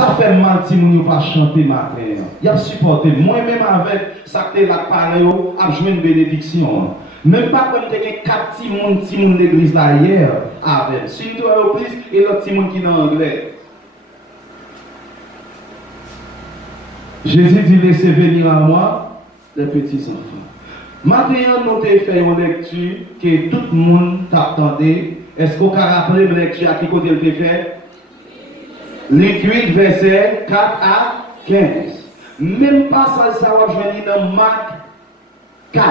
Ça fait mal si nous ne pas chanter matin. Il a supporté. Moi-même avec ça que la parole a joué une bénédiction. Même pas comme tu as 4 petits monde l'église là hier avec. Surtout à l'église et l'autre petit monde qui est en anglais. Jésus dit laissez venir à moi les petits enfants. Maintenant, nous avons fait une lecture que tout le monde t'attendait. Est-ce qu'on peut rappeler la lecture à qui côté le fait? Les 8 versets 4 à 15. Même pas ça va venir dans Marc 4.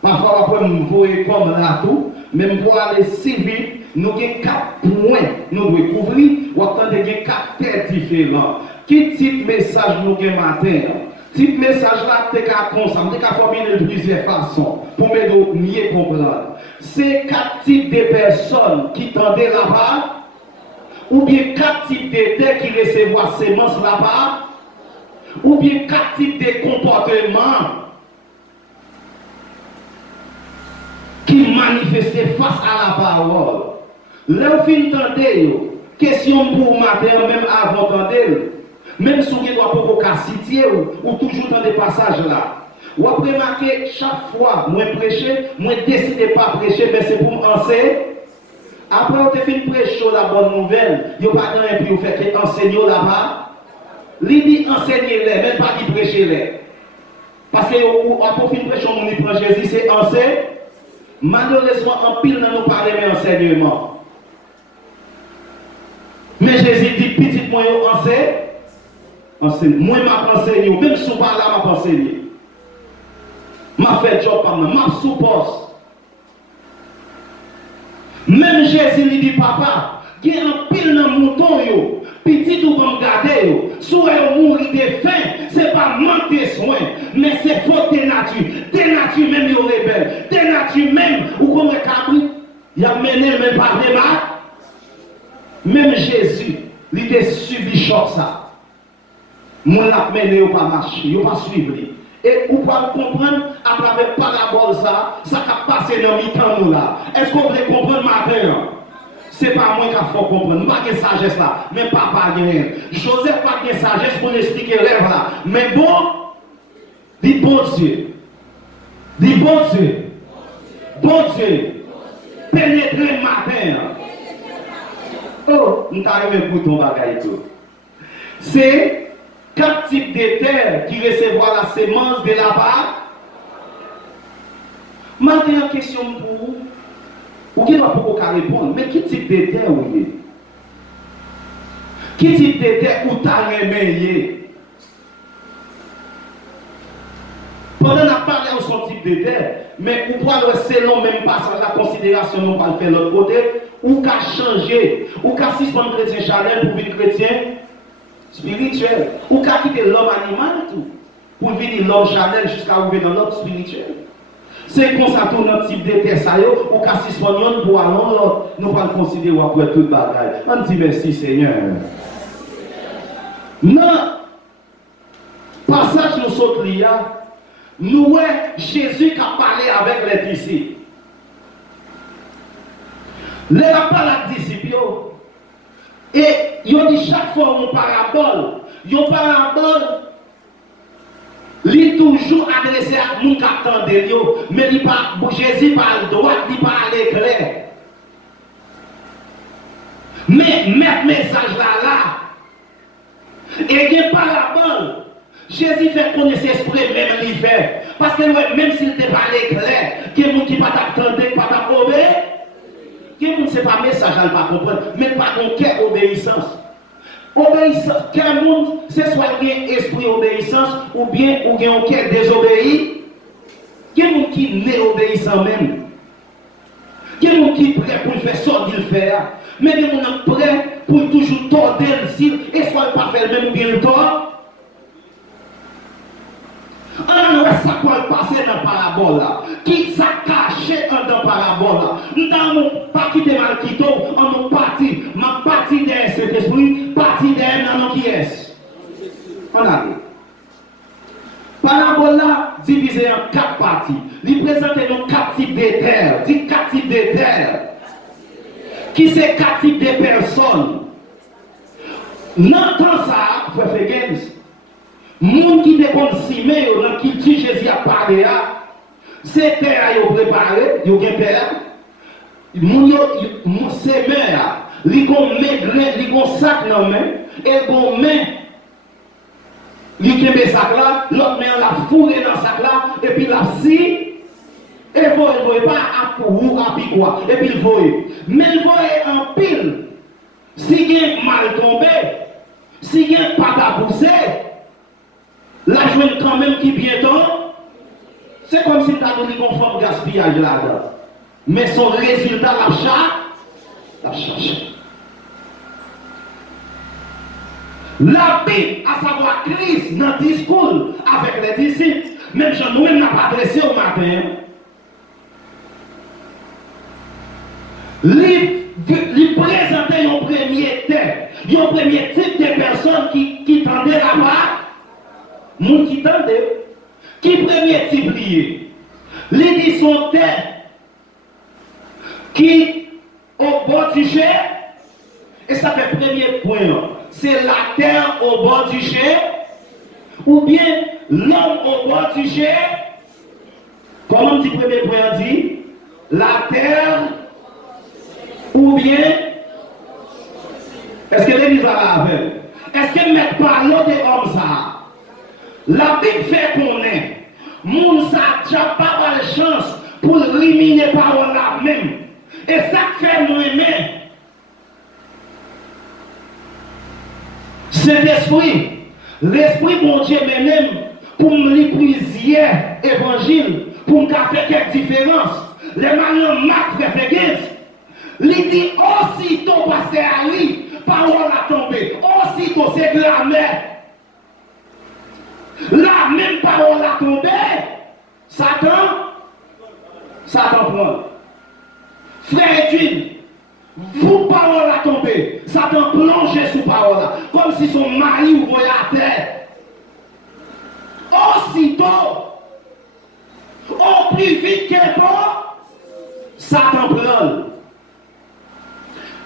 Parfois, après, nous voyons comme là tout. Même pour aller si vite, nous avons 4 points. Nous devons couvrir. Ou attendre 4 têtes différents. Quel type de message nous avons matin? Type message là, tu as comme ça, tu as formulé de plusieurs façons pour mieux comprendre. C'est 4 types de personnes qui tendaient là-bas. Ou bien 4 types de terres qui recevront sémence là-bas, ou bien 4 types de comportements qui manifestaient face à la parole. Là, vous entendez, question pour matin, même avant d'entendre, même si vous ne pouvez pas citer ou toujours dans des passages là. Vous avez remarqué, chaque fois, moi prêcher, moi décide pas prêcher, mais c'est pour m'enseigner. Après, on te fait une prêche la bonne nouvelle, il n'y a pas de puis vous faites enseigner là-bas. Il dit enseignez-les, même pas dit prêchez-les. Parce que on fait une prêche, on prend Jésus, c'est enseigner. Malheureusement, en pile, dans nos parler enseignement. Mais Jésus dit, petit moi, enseigne. Moi, je enseigné, même si je parle là, je enseigné. Je fais job par moi, je suppose. Même Jésus lui dit, papa, il y a un pile dans le mouton, petit ou comme garder, soit vous mourir de faim, ce n'est pas manque de soins, mais c'est faute de nature. Des natures même, ils rebelles. Des natures même, ou comme un cabri, il a mené même pas vraiment. Même Jésus, il a subi choc ça. Moi, l'a mené, il n'a pas marché, il n'a pas suivi. Et vous pouvez comprendre à travers parabole ça a passé dans le temps nous là. Est-ce qu'on peut comprendre maintenant? Ce n'est pas moi qui faut comprendre. Nous n'avons pas de sagesse là. Mais papa n'a rien. Joseph n'a pas de sagesse pour expliquer l'œuvre là. Mais bon, dis bon Dieu. Dis bon Dieu. Bon Dieu. Pénétrer le matin. Oh, nous t'arrivons pour ton bagage tout. C'est 4 types de terres qui recevront la sémence de là-bas. Maintenant, une question pour vous. Ou qui ne va pas répondre, mais quel type de terre vous êtes? Quel type de terre vous avez aimé? Pendant qu'on a parlé de son type de terre, mais vous pouvez selon même passage la considération, nous allons faire l'autre côté, ou qu'à changer, ou qu'à suspendre chrétien charnel pour vivre chrétien spirituel, ou qu'à quitter l'homme animal tout, pour vivre l'homme charnel jusqu'à arriver dans l'homme spirituel. C'est comme ça tout notre type de terre, ou qu'à suspendre pour aller l'autre, nous allons considérer après tout le bagage. On dit merci Seigneur. Non, passage nous saute là. Nous voyons Jésus qui a parlé avec les disciples. Les parlé aux disciples. Et ils ont dit chaque fois une parabole. Une parabole, il est toujours adressé à nous qui attendent. Mais Jésus parle droit, il parle clair. Mais mettre message là. Et il y a une parabole. Jésus fait connaître l'esprit même il fait. Parce que même s'il te parle clair, il y a des gens qui ne pas t'attendre, pas t'obéir. Il y a des gens qui ne pas message, ils ne pas comprendre. Mais pas quelle obéissance. Obéissance, quel monde, c'est soit un esprit obéissance ou bien un cœur désobéi. Il y a des gens qui n'est obéissant même. Il y a des gens qui sont prêts pour faire ce qu'il fait. Mais il y a des gens prêts pour toujours tordre et soit pas faire même bien le tort. On va ça quoi passer dans la parabole là. Qui s'est caché dans la parabole là. Nous n'avons pas quitté mal quitté. On nous parti. Ma partie derrière cet esprit. Partie derrière non qui est. On a vu. Parabole là divisée en 4 parties. Il présente nos 4 types de terres. Dit 4 types de terres. Qui c'est 4 types de personnes. Dans ça. Moun qui te compte simé dans qui dit Jésus a parlé c'est terre yo préparé, yo gen père. Moun yo c'est mère, li gon maigre, li gon sac nan main et gon main li kembe sac là, l'autre main la fourré dans sac là et puis la si et voye pas à pour à pi quoi et puis il voye. Mais il voye en pile. Si il y a mal tombé, si il y a pas à pousser, la joie quand même qui bientôt, c'est comme si tu as donné conforme gaspillage là-dedans. Mais son résultat, la cherche. La Bible, à savoir Christ, dans le discours avec les disciples, même si nous-mêmes n'a pas adressé au matin, lui présenter un premier thème, un premier type de personnes qui tendaient là-bas, nous qui tendaient, qui premier type lié. Les dit son thème qui au bord du jet, et ça fait premier point, c'est la terre au bord du jet, ou bien l'homme au bord du jet, comment dit premier point dit, la terre ou bien, est-ce que l'église a avec? Est-ce que mettre par l'autre homme ça? La Bible fait qu'on est. Moun ça n'a pas de chance pour éliminer parole là même. Et ça fait nous-mêmes. C'est l'esprit mon Dieu même pour me lire évangile, pour me faire quelques différences. Les manières Marc fait guise. Il dit aussitôt passé à lui, parole a tombé. Aussitôt c'est de la mer. La même parole a tombé. Satan prend. Frère Edwin, vous parole a tombé. Satan plongeait sous parole là. Comme si son mari ouvrait à terre. Aussitôt, au plus vite qu'un pas, Satan prend.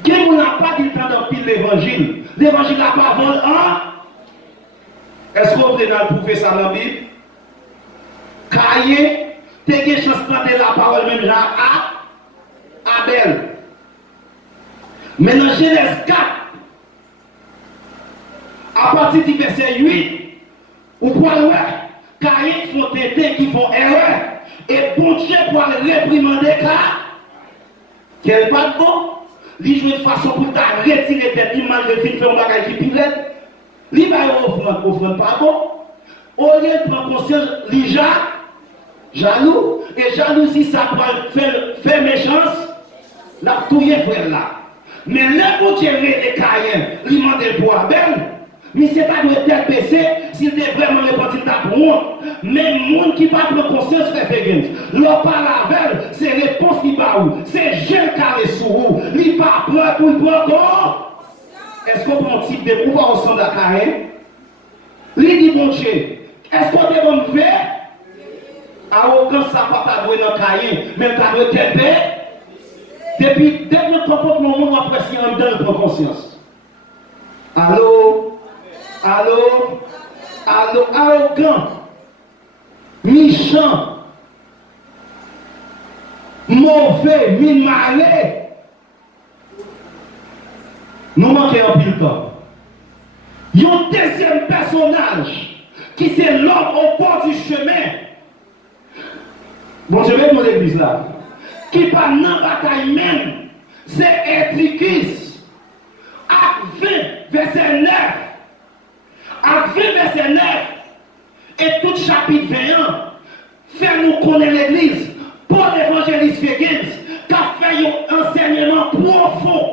Qui n'a pas dit le temps d'empile l'évangile? L'évangile n'a pas vol un. Est-ce qu'on peut prouver ça dans la Bible? Caïn, tu as une chance de planter la parole même à Abel. Mais dans Genèse 4, à partir du verset 8, ou pour le Caïn font tété qui font erreur. Et bon Dieu pour le réprimander car quel pas de bon. Il joue une façon pour retirer tête, il mal de faire un bagage qui pilette. Il va offrir pardon. Au lieu de prendre conscience, il jaloux. Et jalousie, ça peut faire méchance. La touille frère là. Mais là, pour tirer les Caïn, il demande pour Abel. Mais ce n'est pas de tête baissée s'il était vraiment repenti pour moi. Mais le monde qui va prendre conscience fait faire. L'on parle avec, c'est réponse qui va où? C'est jeune carré sous où? Il pas prendre pour le prendre. Est-ce qu'on prend un type de pouvoir au sein de la carré? Il dit bon Dieu, est-ce qu'on est bon faire? À aucun ça pas t'avouer dans le cahier, même t'avouer tête. Depuis notre comportement, on apprécie en dedans de prendre conscience. Allô? Arrogant, méchant, mauvais, malais. Nous manquons un pile temps. Il y a un deuxième personnage qui c'est l'homme au bord du chemin. Bon, je vais dans l'église là. Qui part dans la bataille même, c'est Éticus. Acte 20, verset 9. Acte 20, verset 9, et tout chapitre 21, fait nous connaître l'église, pour l'évangéliste Fégins, qui a fait un enseignement profond.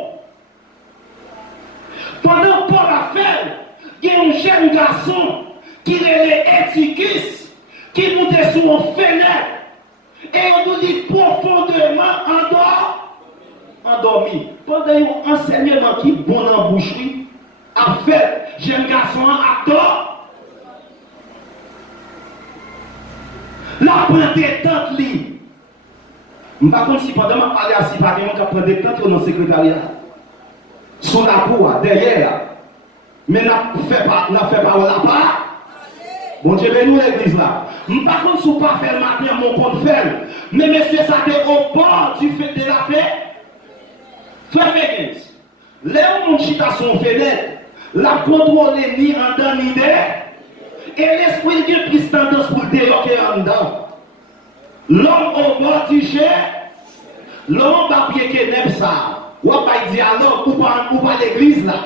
Pendant Paul a fait, il y a un jeune garçon qui est Éticus, qui montait sur une fenêtre, et on nous dit profondément endormi. Pendant un enseignement qui est bon en boucherie, a fait, jeune garçon à tort. La prend des tentes li. Je ne sais pas si pendant que je parle à si par exemple, prend des tentes dans le secrétariat. Sous la cour, derrière. Mais n'a fait pas la part. Bon Dieu, mais nous l'église là. Par contre, si vous ne pas faire le matin, mon compte fait. Mais monsieur, ça t'est au bord du fait de la paix. Frère Féguez, là où mon chita son fenêtre, la contrôle ni en dans l'idée, et l'esprit de plus tendance pour le déloquer en dedans. L'homme au bord du jet, l'homme va pied qui n'est ça. Ou va dire alors, ou pas l'église là.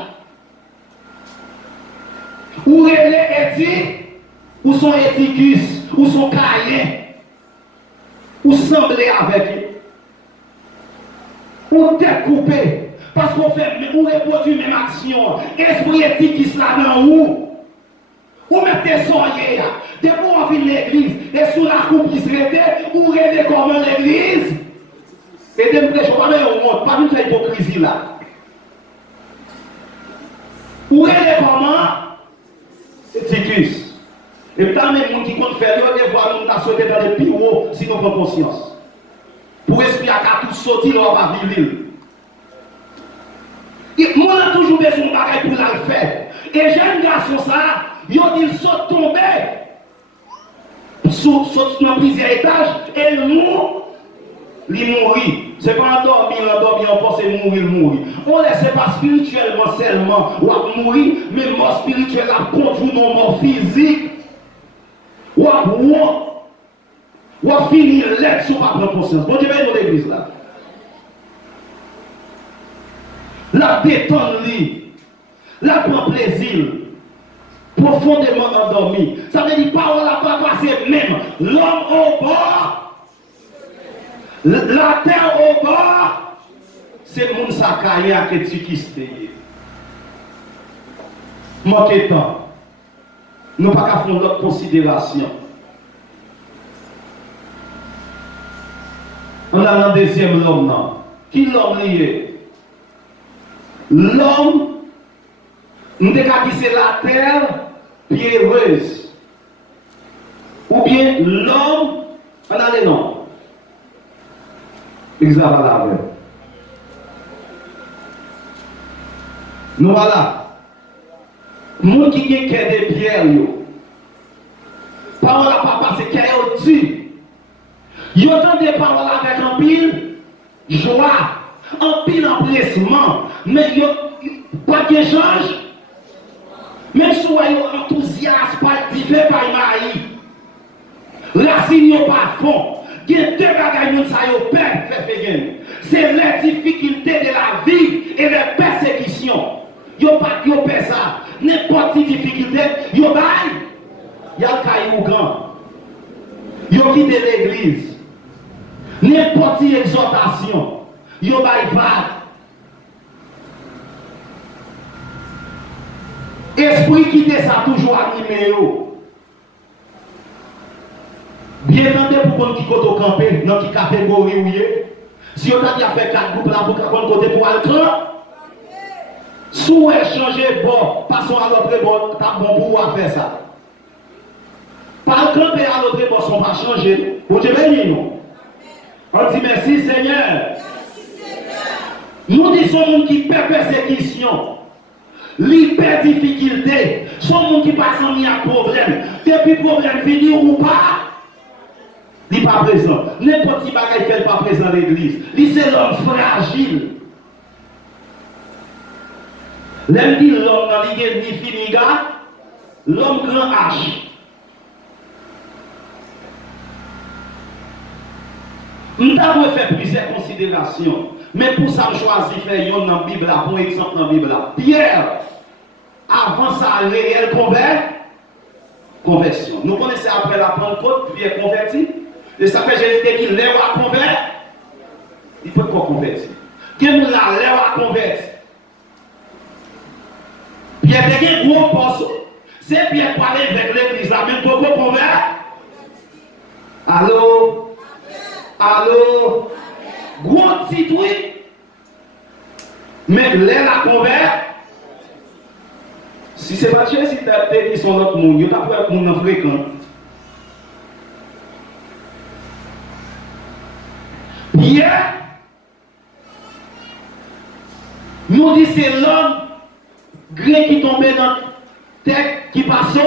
Ou elle est dit, ou son éticus, ou son cahier, ou sembler avec eux. Ou t'es coupé, parce qu'on fait, ou reproduit même action. Esprit éticus là dans où? Ou mettez soyez là. Depuis qu'on vient l'église, et sous la coupe qui se répète, ou regardez comment l'église. Et de me prêcher, pas même au monde, pas une telle hypocrisie là. Ou regardez comment éticus. Et tant même gens qui comptent faire, ils voir nous t'as sauté dans les bureaux si nous prenons conscience. Pour expliquer à tout sortir, on va vivre. Moi, j'ai toujours besoin de bagaille pour la faire. Et jeune garçon, ça, ils sont tombés sur un plusieurs étages et ils mourent. C'est pas endormi, on pense mourir. On laisse pas spirituellement seulement ou mourir, mais mort spirituel a conduit nos morts physiques. Ou finir l'aide sur ma propre conscience. Bon Dieu, dans l'église là. La détente, la prend plaisir, profondément endormi. Ça veut dire parole n'a pas passé même. L'homme au bord, la terre au bord, c'est mon sakaye à que tu quittes. Manquez temps. Nous pas qu'à faire notre considération. On a le deuxième l'homme, non? Qui l'homme lié? L'homme, nous avons dit c'est la terre pierreuse. Ou bien l'homme, on a les noms. Exemple à la veille. Nous voilà. Nous qui avons des pierres, parole à papa, c'est qu'il y a au-dessus. Ils entendent des paroles avec un pile joie, un pile empressement, mais il n'y a pas d'échange. Même si vous êtes enthousiaste, pas divin, pas maï. Racine n'est pas fond. Il y a deux bagages qui sont c'est les difficultés de la vie et les persécutions. Il n'y a pas ça. N'importe quelle difficulté, il y a le caillou grand. Il y a quitté l'église. N'importe quelle exhortation, il y a vague. Esprit qui était ça toujours animé. Bien entendu pour qu'on qui côté camper, dans quelle catégorie où il est. Si on a fait 4 groupes là pour qu'on côté pour aller camp, sous échanger bon, passons à l'autre bord, t'as bon pour faire ça. Par le camp et à l'autre bord, sont pas changés. Vous Dieu béni nous. On dit merci Seigneur. Nous disons qui perd persécution, l'hyper difficulté, son monde qui passe en un problème. Depuis le problème fini ou pas, il n'est pas présent. N'importe qui bagaille fait pas présent dans l'église. Il c'est l'homme fragile. L'homme dit l'homme dans l'église ni fini l'homme grand H. Nous avons fait plusieurs considérations. Mais pour ça, je choisis faire une dans la Bible, pour exemple dans la Bible. Pierre, avant sa réelle conversion. Nous connaissons après la Pentecôte, Pierre converti. Et ça fait Jésus dit, l'air à convertir. Il peut pas convertir. Quel monde là, l'air à convertir. Pierre a un gros poste. C'est Pierre parler avec l'église, la même pour convertir. Allô? Allô? Gros titre, oui. Mais l'air à convertir. Si c'est pas Jésus, si tu as dit son autre monde, il n'y a pas de monde fréquent. Pierre, nous dit c'est l'homme grec qui tombait dans la tête qui passe.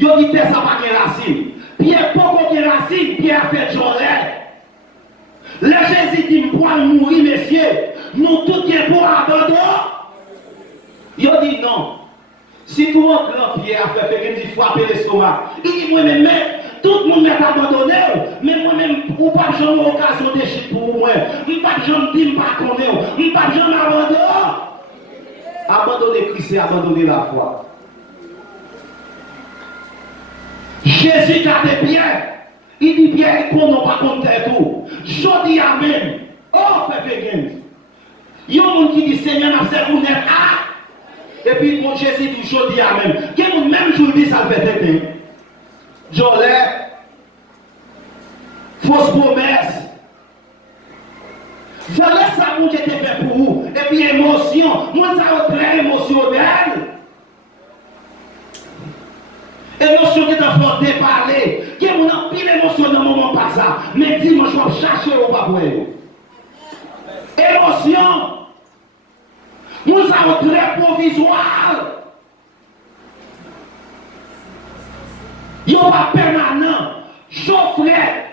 Yo dit ça pas de racine. Pierre pas de racine, Pierre a fait Joël. Le Jésus dit pour mourir, messieurs, nous tous qui pour abandon. Yo dit non. Si tout le monde Pierre a fait frapper l'estomac, il dit moi-même, tout le monde m'a abandonné, mais moi-même, ou pas jamais l'occasion de chier pour moi. Je ne pas jamais dire pas connaître, je ne pas jamais abandonner. Abandonner Christ, c'est abandonner la foi. Jésus a des pierres. Il dit Pierre, qu'on n'a pas compté tout. Je dis Amen. Oh, Pépé Games. Il y a un monde qui dit Seigneur, m'a servi vous n'êtes ah. Et puis, mon Jésus dit je dis Amen. Quel monde même jour dit ça fait tête. Jolet. Fausse promesse. Voilà ça, mon Dieu, te fait pour vous. Et puis, émotion. Moi, ça a très émotionnel. Émotion qui t'a fait parler. Qui est mon pile émotion dans le moment pas ça. Mais dis-moi, je vais chercher au pas pour eux. Émotion. Moi, ça a très provisoire. Il n'y a pas permanent. Chauffret.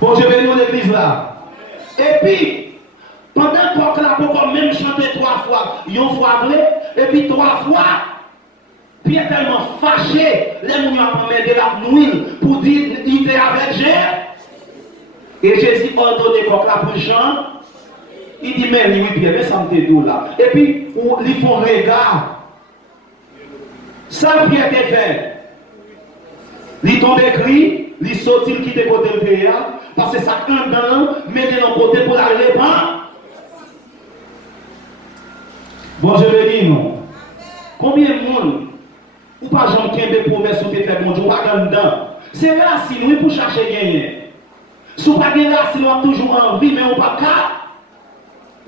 Bon, je vais nous l'église là. Et puis, pendant qu'on a encore même chanté 3 fois, une fois vrai, et puis 3 fois, puis il est tellement fâché, les gens ont mis de la nuit pour dire il était avec Jésus. Et Jésus a ordonné qu'on a pour Jean. Il dit, mais oui, bien, mais ça me dit tout là. Et puis, ils font regard. Ça, Pierre était fait. Il tombe écrit, il saute, il quitte côté le pays, parce que ça un dans, mettez dans côté pour la répandre. Bon, je vais dire non. Combien de monde, ou pas Jean qui des promesses, ou te fait bon Dieu, ou pas dedans. C'est racine, oui, pour chercher gagner. Si vous pas de racine, on a toujours envie, mais on pas capable.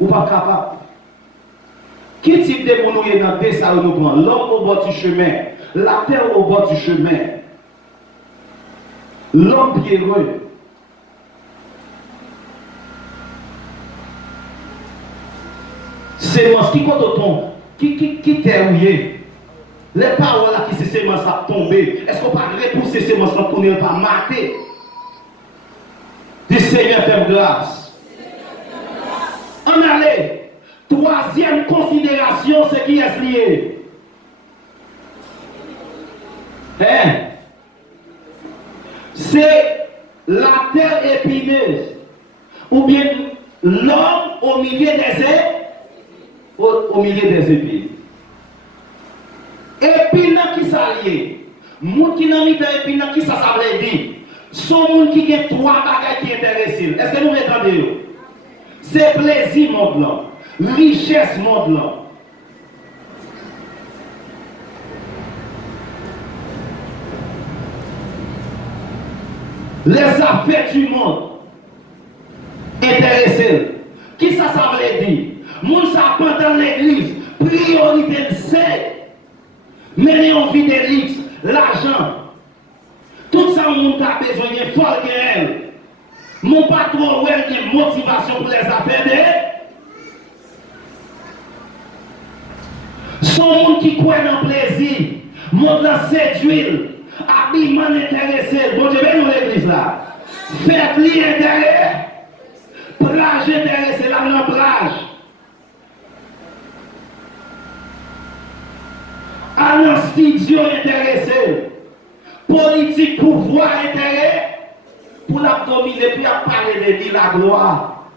Ou pas capable. Quel type de monde est dans des salles nous prend? L'homme au bord du chemin, la terre au bord du chemin. L'homme pierreux. Sémence qui compte autant, qui terrouillé. Les paroles là qui se sémence à tomber. Est-ce qu'on peut repousser sémence là pour ne pas mater? Du Seigneur fait grâce. En allez. Troisième considération, c'est qui est lié. Hein? C'est la terre épineuse. Ou bien l'homme au milieu des épines. Épines qui s'allient. Moun qui n'a mis dans épines qui ça veut dire. Son moun qui a 3 bagages qui intéressent. Est-ce que nous m'entendez? C'est plaisir mon blanc. Richesse mon blanc. Les affaires du monde intéressés. Qui ça veut dire? Moun ça pendant l'église. Priorité c'est mener en vie d'église. L'argent. Tout ça moun a besoin de fort elle. Mon patron ouais une motivation pour les affaires de. Son monde qui croit dans le plaisir, monde dans séduire, habillement intéressé. Bon Dieu, venez dans l'église là. Faites-lui intérêt. Plage intéressé, là dans la plage. Anastasio intéressé. Politique, pouvoir intérêt. Pour la dominer, puis à parler de lui la gloire.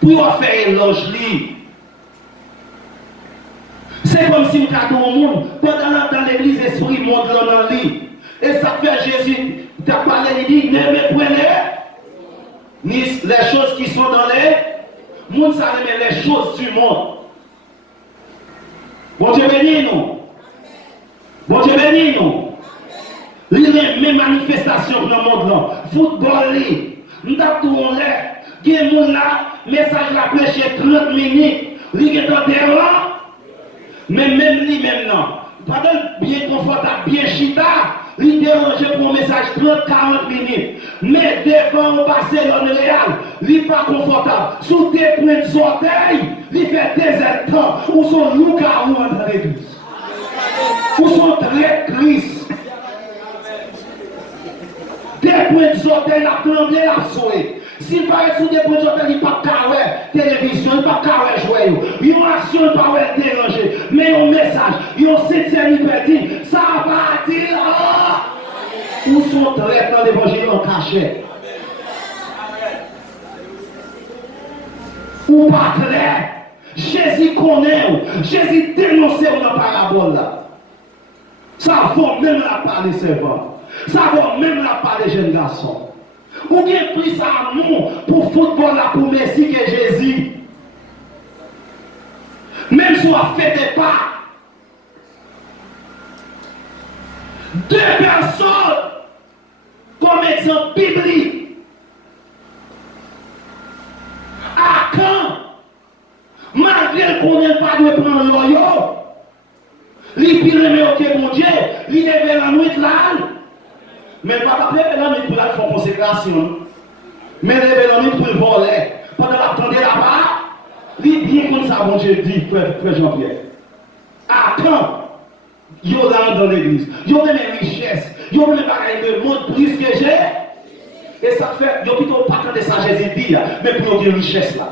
Pour faire éloge lui. C'est comme si nous avons un monde, pendant dans l'église, l'esprit monte dans lui. Et ça fait Jésus, tu as parlé, il dit, ne méprenez ni les choses qui sont dans les monde, ça remet les choses du monde. Bon Dieu bénis nous. Bon Dieu bénis nous. Les mêmes manifestations dans le monde là. Football, nous avons l'air. Il y a des gens là, message la prêcher 30 minutes. Il y a des terrain. Mais même lui, même non. Pendant bien confortable, bien chita, il dérange pour un message 30-40 minutes. Mais devant au Barcelone Real, il n'est pas confortable. Sous tes points de orteil, il fait des temps. ou sont loups-garous dans l'église. Ou sont très Christ. Des points de sortie, la tremblé, la souhait. S'il paraît sous des points de sortie, il n'y a pas de télévision, il n'y a pas de jouer. Il y a une action, il n'y a pas de déranger. Mais un message, il y a un septième hypertine. Ça va dire, où sont très dans l'évangile en cachet. Ou pas clair. Jésus connaît, Jésus dénonce dans la parabole là. Ça va même la part des servants. Ça va même la part des jeunes garçons. Ou bien plus amour pour football là, pour Messi que Jésus. Même si on fait des pas. Deux personnes comme exemple biblique. À quand, malgré qu'on n'ait pas de prendre l'oyo, il pire mais mon Dieu, il est vers la nuit là. Mais pas appeler la nuit pour la faire consécration. Mais lever la nuit pour le voler. Pendant l'attendre là-bas, il bien comme ça, mon Dieu dit, frère Jean-Pierre. À quand, il y a dans l'église, il y a mes richesses, il y a mes bagailles de monde plus que j'ai. Et ça fait, il y a plutôt pas tant de sagesse dit, mais pour une richesse là.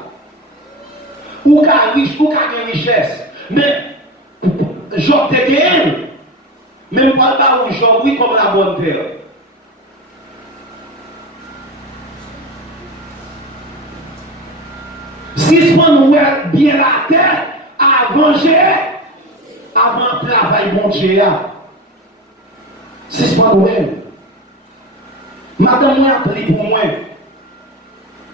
Ou qu'à riche, ou qu'à une richesse. Mais, genre de gain, même pas là où genre, oui, comme la bonne terre. Si on nous bien la terre, à manger, avant le travail, mon Dieu. Si on nous madame moi appelé pour moi.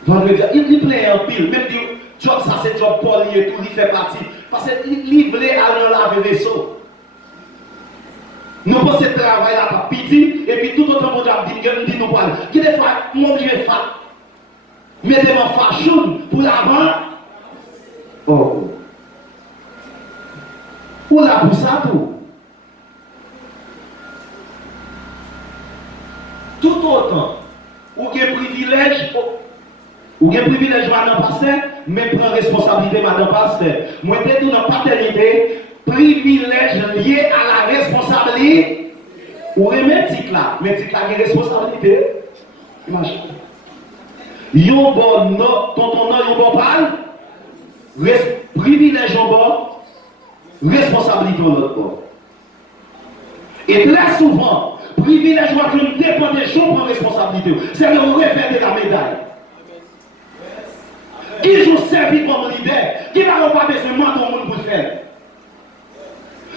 Vendredi, il plaît en pile, même si job ça c'est job poli et tout, il fait partie. Parce qu'il voulait aller laver les vaisseaux. Nous pensons que travail là pas petit, et puis tout autant mon job dit nous parle. Qui des fois, mon Dieu est fat. Mettez-moi fashion pour l'avant. Oh. Ou là pour ça tout. Tout autant, ou qu'il y a privilège, madame pasteur, mais prend responsabilité, madame pasteur. Moi, je dis dans la paternité, privilège lié à la responsabilité. Ou remettre là, mais tic là, il y a responsabilité. Imagine. Yon bon, tonton, yon bon parle, privilège en bon, responsabilité en l'autre bord. Et très souvent, privilège ou je dépend des gens pour responsabilité. C'est le revers de la médaille. Qui ont servi comme leader, qui n'a pas besoin de monde pour le faire.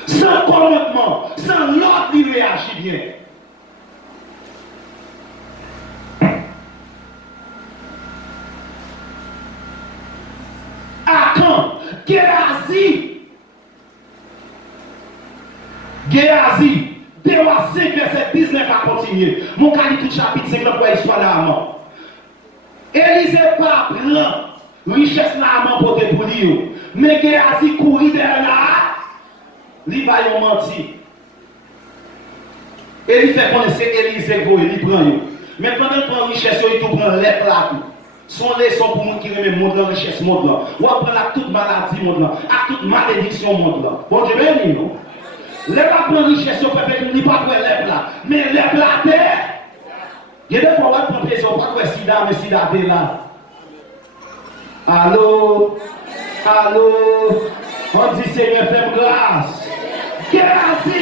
Sans commandement, sans l'ordre, il réagit bien. À quand Géasi, 2 à 5 verset 19 à continuer. Mon cas dit tout chapitre 5 pour l'histoire d'Amon. Élisée pas blanc, richesse l'Amon pour te pour mais Géasi courit derrière là, il va y mentir. Et il fait connaître Élisée pour il prend. Mais pendant qu'il prend richesse, il tout prend les plats. Son leçon pour nous qui remet monde la richesse monde là. Ou après à toute maladie monde là, à toute malédiction monde là. Bon Dieu béni nous. Les pas prendre richesse, on peut ne pas prendre les plats. Mais les plats terre. Il y a des fois on prend plaisir, on pas prendre sida, mais sida est là. Allô? Allô? On dit Seigneur, fais grâce. Grâce.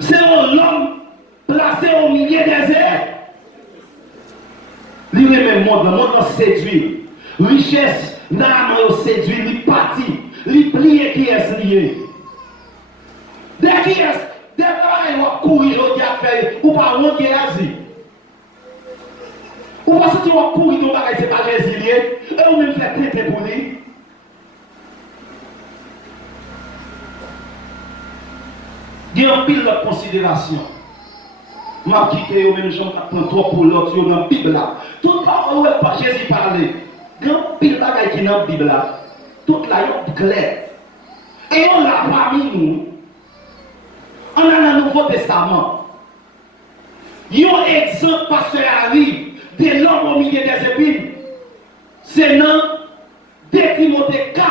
C'est un homme placé au milieu des airs. Il remet le monde séduit. Richesse, n'âme séduit, il parti, il plie qui est lié. Dès qui est, dès qu'il va courir, il va faire, ou pas, on est assis. Ou parce que tu vas courir, ton bagage, c'est pas résilié, et on même fait traiter pour lui. Il y a un pile de considération. Je vais quitter au même gens qui prennent trop pour l'autre dans la Bible là. Tout parole où pas Jésus parlait. Il y a un pile de bagaille qui est dans la Bible là. Tout là est clair. Et on l'a parmi nous. On a dans le Nouveau Testament. Il y a un exemple parce qu'il arrive de l'homme au milieu des épines. C'est dans 2 Timothée 4,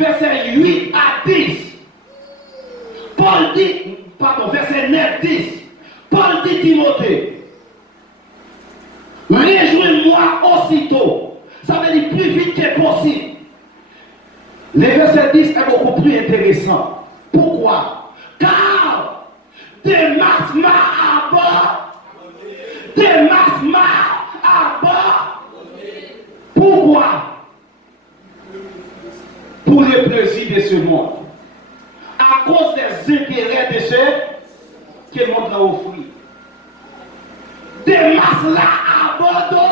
verset 8 à 10. Paul dit, pardon, verset 9, 10. Paul dit Timothée, réjouis-moi aussitôt. Ça veut dire plus vite que possible. Le verset 10 est beaucoup plus intéressant. Pourquoi? Car Démas m'a à bord. Démas m'a à bord. Pourquoi? Pour le plaisir de ce monde. À cause des intérêts de ceux que le monde a offert. Démas l'a abandonné.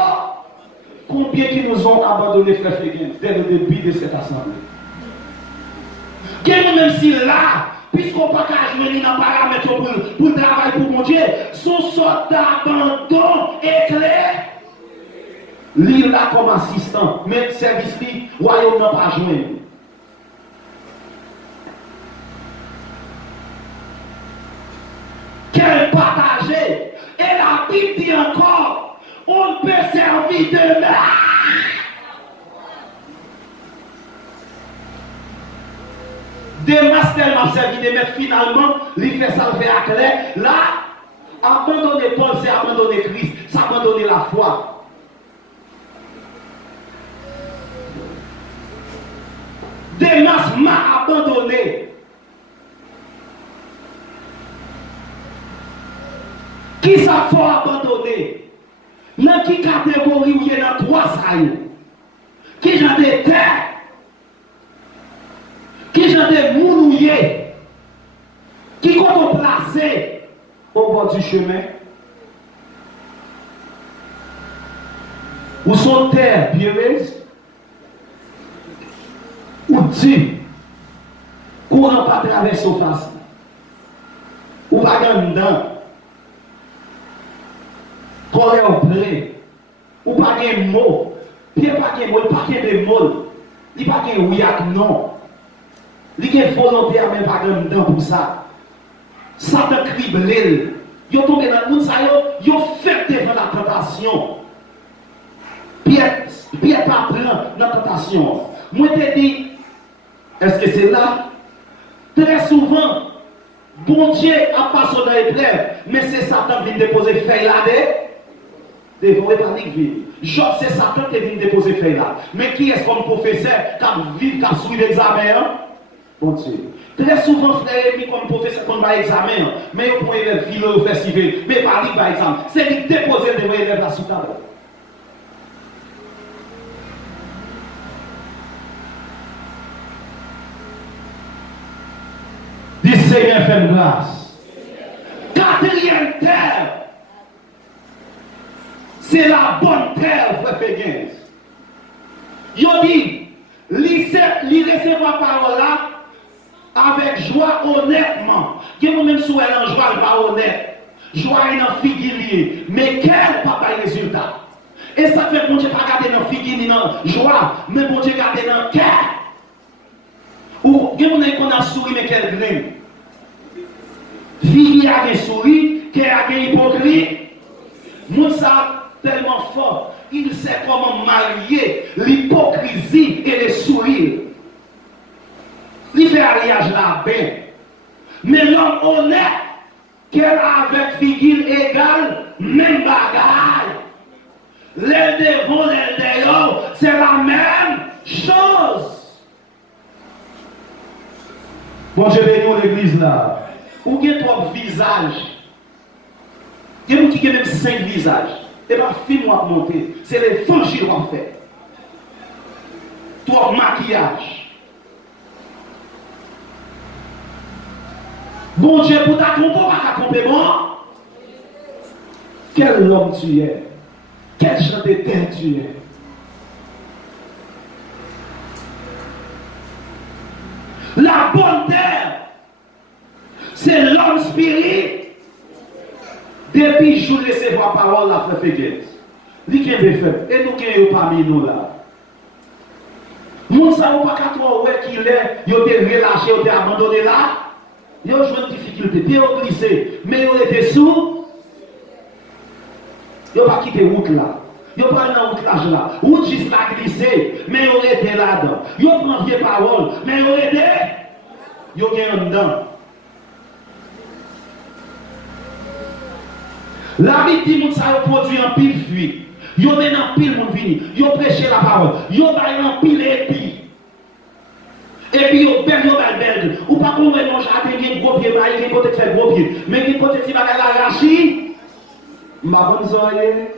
Combien qui nous ont abandonné, frère Féguin, dès le début de cette assemblée? Même si là, puisqu'on ne peut pas jouer dans le paramètre pour le travail pour mon Dieu, son sort d'abandon est clair. L'île là comme assistant, mais service li, royaume n'a pas joué. Quel partagé! Et la Bible dit encore, on peut servir de là. Démas tellement servi de mettre finalement, il fait ça, fait à clair. Là, abandonner Paul, c'est abandonner Christ, c'est abandonner la foi. Démas m'a abandonné. Qui ça faut abandonner? Dans qui catégorie où il y a dans trois sailles? Qui j'en des terres? Qui j'en des moulouillés? Qui compte placer au bord du chemin? Ou sont terres bieuses? Ou dit courant pas traverser au face? Ou pas dedans? Colère au près, ou pas de mots, pied pas de mots, pas de mots, il pas de oui et non. Il est volontaire même pas de dedans pour ça. Satan criblé, il tombé dans le monde, ça il fait devant la tentation. Pierre pas prend la tentation. Moi te dis, est-ce que c'est là? Très souvent, bon Dieu a passé dans l'épreuve, mais c'est Satan qui vient déposer feuille là-dedans. Devant panique vide. Job, c'est Satan qui vient déposer feuille là. Mais qui est-ce comme professeur qui a suivi l'examen? Bon Dieu. Très souvent, frère, comme professeur, qu'on va examen, mais on peut élève philo festival, mais pas lui par exemple. C'est lui déposer devant élève la sous table. Dis Seigneur, fais grâce. Quatrième terre. C'est la bonne terre, frère Féguin. Yo dit, li recevoir parole là avec joie honnêtement. Il y a même souhait en joie, pas honnête. Joie est dans figuier, mais quel papa résultat. Et ça fait bon Dieu pas garder dans figuier ni dans joie, mais bon Dieu garder dans cœur. Ou il y a mon qu'on a souri mais quel grain. Figuier a des souris, cœur a des hypocrite. Mon ça tellement fort, il sait comment marier l'hypocrisie et le sourire. Il fait alliage là-bas. Mais l'homme honnête, qu'elle avec figure égale, même bagaille. Les devant, les dehors, c'est la même chose. Bon, je vais dans l'église là. Où il y a trois visages. Il y a qui ont même 5 visages. Et bien, fais-moi monter. C'est l'évangile qu'on fait. Toi, maquillage. Bon Dieu, pour ta tromper, pas tromper moi. Quel homme tu es. Quel genre de terre tu es. La bonne terre, c'est l'homme spirit. Depuis que je recevoir la parole, la frère Féguin, il y a des faits. Et nous qui sommes parmi nous là. Nous ne savons pas quand qu'il est, il a été relâché, il a été abandonné là. Il a eu une difficulté, il a glissé, mais il était sous. Il n'a pas quitté la route là. Yo prend dans route l'argent là. Route juste la glisser, mais yo était là-dedans. Yo prend vieille parole, mais yo était. Yo gagne dedans. La Bible dit que ça produit un pile fruit. Yo mène en pile mon vini. Yo prêche la parole. Yo baille en pile épi. Et puis yo belle. Ou pas qu'on mange à des gros pieds, il est côté faire gros pieds. Mais il côté ti bagarre la rachi. M'a bonne oreille.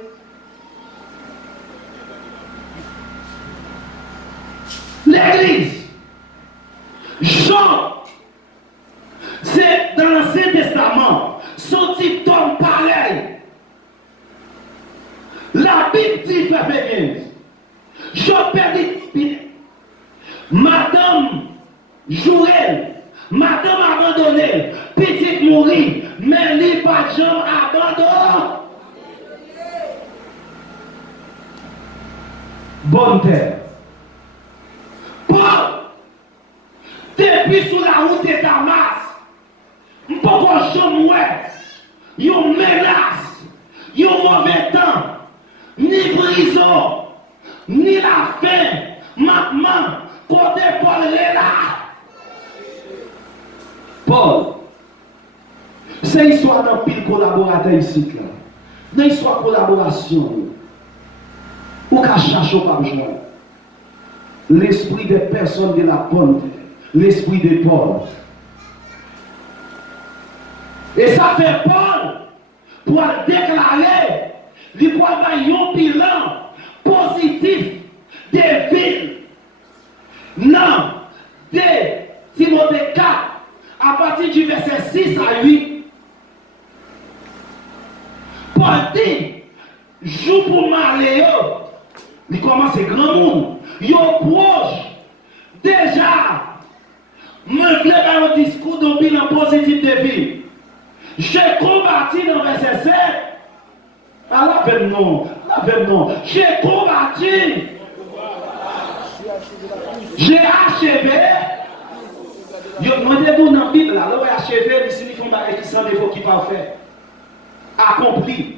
L'église. Jean. C'est dans l'Ancien Testament. Son type d'homme pareil. La Bible dit, frère Péguin, je perds Madame Jourel, Madame abandonnée, petite mourir, mais lui pas de jambe abandonne. Bonne terre. Paul, depuis sous la route de Damas, je ne peux pas jamais une menace, un mauvais temps, ni prison, ni la faim, maman, côté Paul est là. Paul, c'est histoire d'un pile collaborateur ici. Dans l'histoire de collaboration, ou qu'à chercher au pas besoin. L'esprit des personnes de la bonne, l'esprit de Paul. Et ça fait Paul pour déclarer, il pour avoir un bilan positif des villes. Non, de Timothée 4, à partir du verset 6 à 8. Paul dit, jour pour marier, il commence à grand monde. Il proche. Déjà, me plaît dans le discours d'un bilan positif de vie. J'ai combattu dans le verset 7. Ah, la même non. J'ai combattu. J'ai achevé. Yo, moi, je vous dans la Bible, là, le achevé, il signifie un bagage qui sans défaut, qui parfait. Accompli.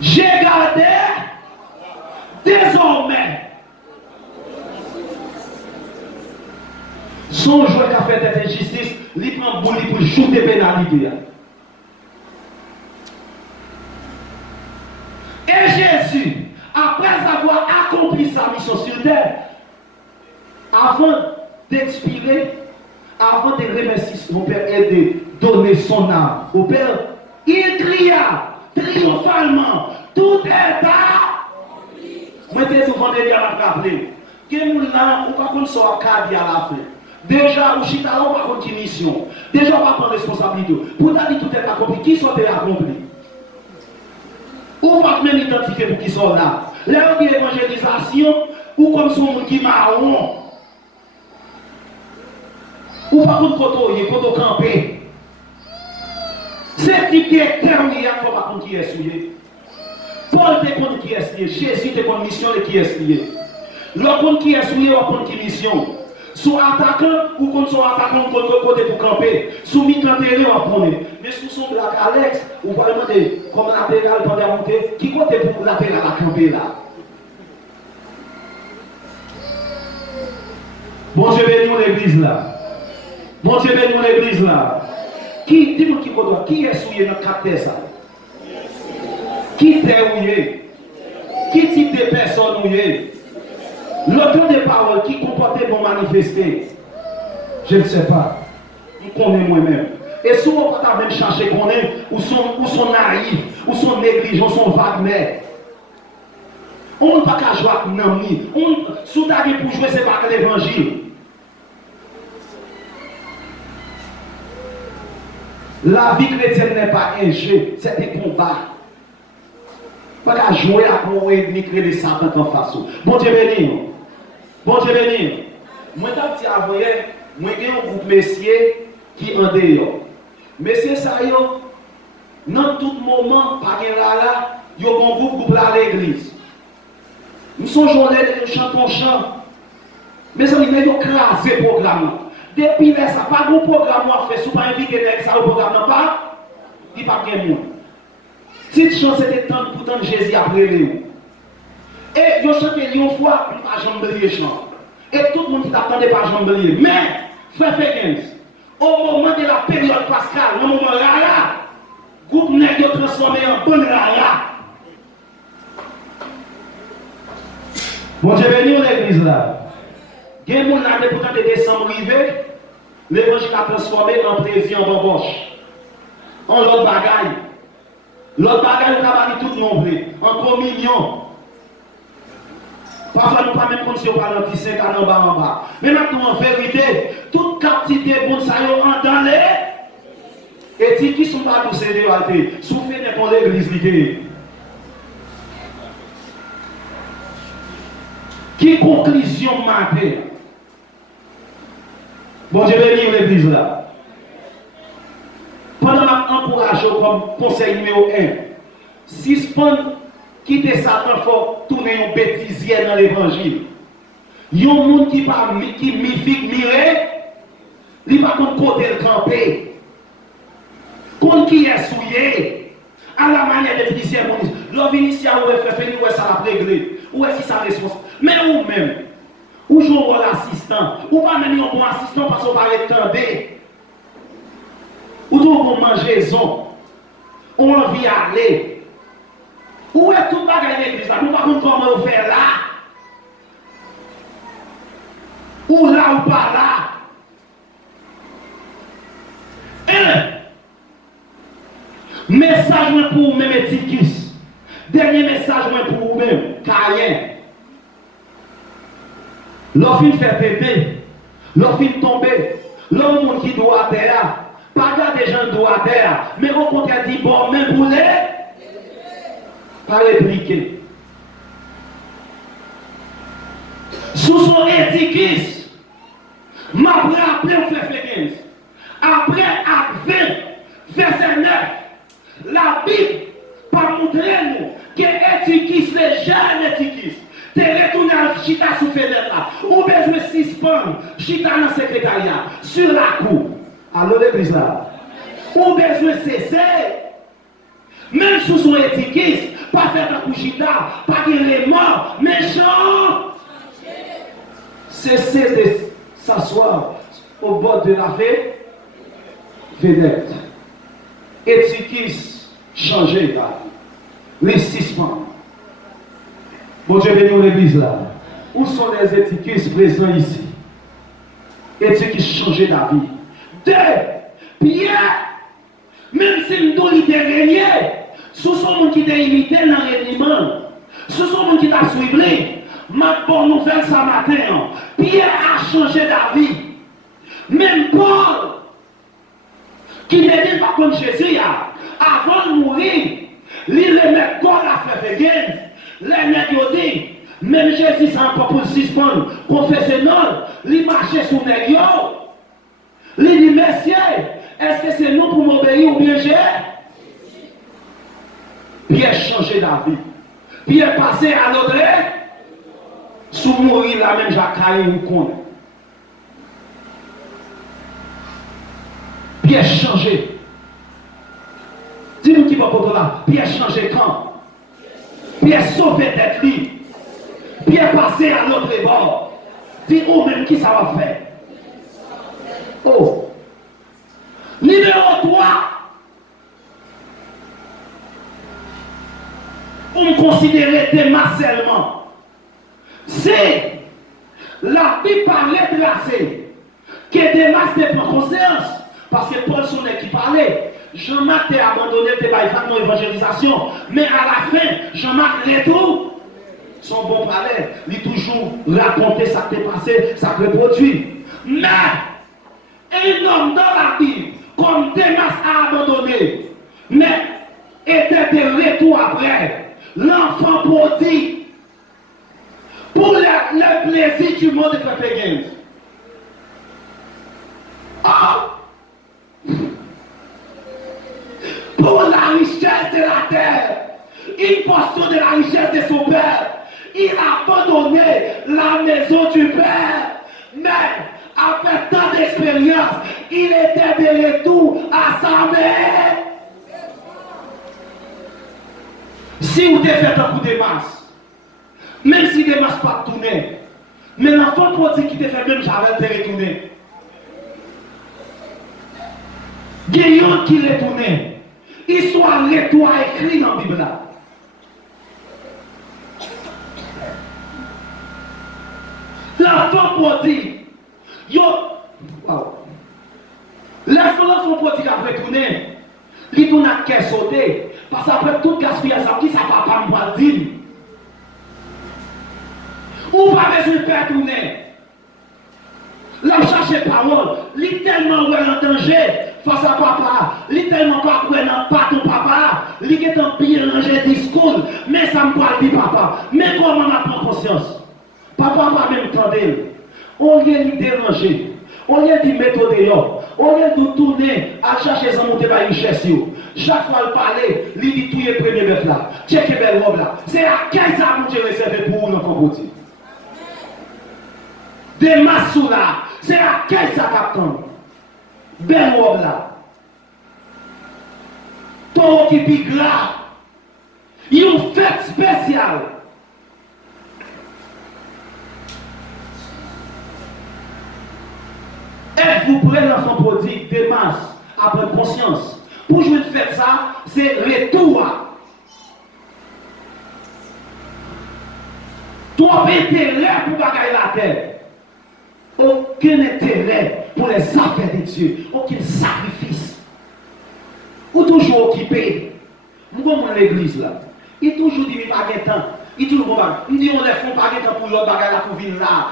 J'ai gardé désormais son joueur qui a fait cette injustice, il prend bouli pour jouer des pénalités. Et Jésus, après avoir accompli sa mission sur terre, avant d'expirer, avant de remercier son Père et de donner son âme au Père, il cria triomphalement, tout est à. Moi, je vous vendez à la rappeler. Que nous là, on va qu'on soit cadre à la fin. Déjà, au chita, on va continuer mission. Déjà, on va prendre responsabilité. Pour dire tout est accompli, qui sont accomplis? On va même identifier pour qui sont là. Là, on dit évangélisation, ou comme son qui marron. Ou pas contre côté camper. C'est type de terme, il y a pas contre qui est souillé. Paul te contre qui est souillé. Jésus te contre mission et qui est souillé. Le contre qui est souillé ou contre qui mission. Sous attaquant ou contre son attaquant contre côté pour camper. Sous mi-canteré ou prendre. Mais sous son black Alex, ou pas demander comment latéral pendant monter. Qui côté pour latéral à camper là? Bon Dieu bénis l'église là. Bon Dieu bénis l'église là. Qui, dis-moi qui est souillé dans 4 terres ça? Qui est ouillé? Qui type de personne ouillé? L'auteur des paroles qui comportait pour manifester? Je ne sais pas. Je connais moi-même. Et souvent, on peut même chercher qu'on est, ou sont naïfs, ou sont négligents, ou sont vagues. On ne peut pas jouer avec Nami. Sous ta vie pour jouer, c'est pas que l'évangile. La vie chrétienne n'est pas un jeu, c'est un combat. Pas qu'à jouer à mon ennemi créer les Satan en face. Bon Dieu béni. Bon Dieu béni. Moi, je suis envoyé, moi, j'ai un groupe messieurs qui en dehors. Messieurs, ça y est, dans tout moment, par là, il y a un groupe là à l'église. Nous sommes journalistes, nous chantons chant. Mais ça, il y a crasé le programme. Depuis là, ça pas de programme à faire. Si vous pas invité ça au programme, pas, il n'y a pas de monde. Petite chance était temps pour tant Jésus après lui. Et ils chanté une fois, puis pas jamais oublié chant. Et tout le monde qui t'attendait pas jamais oublié. Mais, frère Fégens, au moment de la période pascale, au moment là, groupe nègre transformé en bonne rara. Bon Dieu béni l'église là. Il y a des gens qui ont pourtant de décembre arrivé, l'évangile a transformé en plaisir en bamboche. En l'autre bagaille. L'autre bagaille, on a tout non plus. En communion. Parfois, nous ne pouvons pas même compter sur le 15 ans en bas. Mais maintenant, en vérité, toute quantité de bon ça y est dans les. Et qui sont pas tous ces débattés, souffrez de pour l'église l'idée. Qui conclusion matin? Bon Dieu béni l'église là. Pendant que je encourage comme conseil numéro 1, suspendre, quitter Satan, il faut tourner un bêtisier dans l'évangile. Il y a un monde qui mifique, miré, il va comme côté le camper. Contre qui est souillé, à la manière de bêtisier, l'homme initial, où est fait, où est ça la réglé, où est-ce sa responsable. Mais ou même, ou jouer l'assistant, ou pas même un bon assistant parce qu'on va retendre. Ou tout bon mangeaison, ou envie d'aller. Où est tout bagage l'église là? Nous ne savons pas comment on fait là. Ou là ou pas là. Message pour vous-même, Étiquis. Dernier message pour vous-même, Caïen. L'offre fait péter, l'offre tomber, l'homme qui doit terre, pas garder des gens doit terre, mais au contraire dit bon, même pour les, pas répliquer. Sous son Étiquis, m'a rappelé au fait Fégens. Après acte 20, verset 9, la Bible pas montrer nous que Étiquis, les jeunes Étiquis, te retourner à chita sous fenêtre là, ou besoin suspendre chita dans le secrétariat, sur la cour. Alors l'église là, ou besoin cesser, même sous son Étiquis, pas faire un coup chita, pas dire les morts, méchants. Cessez de s'asseoir au bord de la fenêtre. Étiquis, changer là. Les suspend. Bon Dieu béni l'église là. Où sont les étiquettes présents ici? Étiquettes changer la vie. Deux, Pierre, même si nous l'idée régné, sous son monde qui t'a imité dans le réunion, sous son monde qui t'a suivi, ma bonne nouvelle ce matin, Pierre a changé la vie. Même Paul, qui n'était pas comme Jésus, avant de mourir, il le met quoi à faire Fégens. Les nègres dit, même Jésus sans pas pour suspendre, confesser non, il marchait sous nègres. Il dit, messieurs, est-ce que c'est nous pour m'obéir ou bien j'ai? Pierre changé la vie. Pierre passé à l'autre, sous mourir la même Jacques ou connaît. Pierre changé. Dis-nous qui va pour là. Pierre changé quand? Pierre sauvé d'être lui. Pierre passé à l'autre bord. Dis oh même qui ça va faire? Oh. Numéro 3. Pour me considérer Démas seulement. C'est la Bible parlait de la que Démas ne prend conscience. Parce que Paul son qui parlait. Jean-Marc t'a abandonné tes bails évangélisation, mais à la fin, Jean-Marc retourne. Son bon palais, il toujours raconté ça qui t'est passé, ça qui produit. Mais, un homme dans la Bible, comme Démas a abandonné, mais était de retour après, l'enfant prodigue, pour le plaisir du monde de faire Fégens. Ah! Pour la richesse de la terre, une portion de la richesse de son père, il a abandonné la maison du père. Mais après tant d'expérience, il était de retour à sa mère. Si vous avez fait un coup de masse, même si des masses pas tourné, mais l'enfant prodigue qui te fait même j'avais te retourner. Gagnant qui retourné. Histoire retour écrit dans la Bible là. L'enfant prodigue, yo, wow. L'enfant prodigue a retourné, il tourne à caisse sauté, parce qu'après tout gaspillage, qui ça papa me dire. Ou pas besoin de faire tourner. Là, chercher parole, il tellement ouais en danger face à papa, il tellement pas ouais dans pas ton papa, il est en pire ranger discours, mais ça me parle de papa. Mais comment on prend conscience? Papa pas même tendé. On vient lui déranger, on vient lui mettre dehors, on vient nous tourner à chercher sans monter par une chaise. Chaque fois il parlait, il dit tout est premier bœuf là, check belle robe là. C'est à quel ça mon Dieu réservé pour nous l'enfant petit. Des masses là, c'est à quel ça captain? Belle robe là. Ton qui pique là. Une fête spéciale. Êtes-vous prêt l'enfant prodigue des masses à prendre conscience? Pour jouer de faire ça, c'est retour. Toi, intérêt pour bagailler la terre. Aucun intérêt pour les affaires de Dieu. Aucun sacrifice. Ou toujours occupé. Nous sommes dans l'église là. Il toujours dit, il n'y a pas de temps. Il dit, il dit, on les fait pas de temps pour l'autre bagaille là, pour venir là.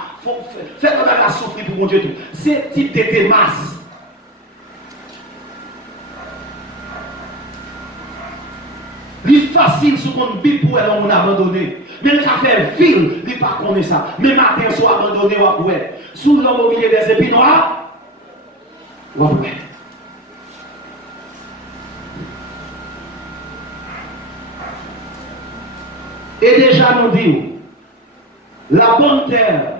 Faites la souffrir pour mon Dieu. C'est type de démasse. Il est facile sur mon Bible pour elle, on a abandonné. Mais le fait ville, il n'est pas connaît ça. Mais matin, soit abandonné ou après. Sous l'homme au milieu des épines noirs, ou après. Et déjà, nous disons, la bonne terre,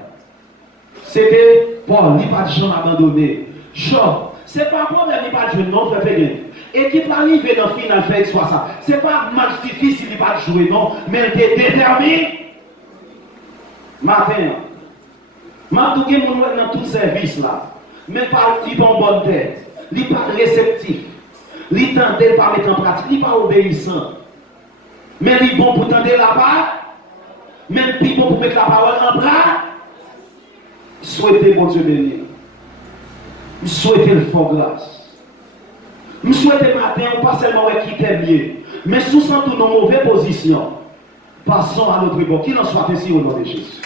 c'était bon, il n'y a pas de gens abandonnés. Genre, ce n'est pas un problème, il n'y a pas de jeu, non, fait bien. Et qui peut arriver dans le final, fait soit ça. Ce n'est pas un match difficile, il n'y a pas de jouer, non, mais il est déterminé. Matin, je suis dans tout service là, mais pas il pas en bonne tête, il n'est pas réceptif, il tente de pas mettre en pratique, il n'est pas obéissant. Mais il est bon pour tendre là-bas, même plus bon pour mettre la parole en bras. Souhaitez bon Dieu bénir. Je souhaite le fort grâce. Je souhaite matin, pas seulement qui t'aime mieux, mais sous sans toute nos mauvaises positions. Passons à notre époque. Qu'il en soit ainsi au nom de Jésus.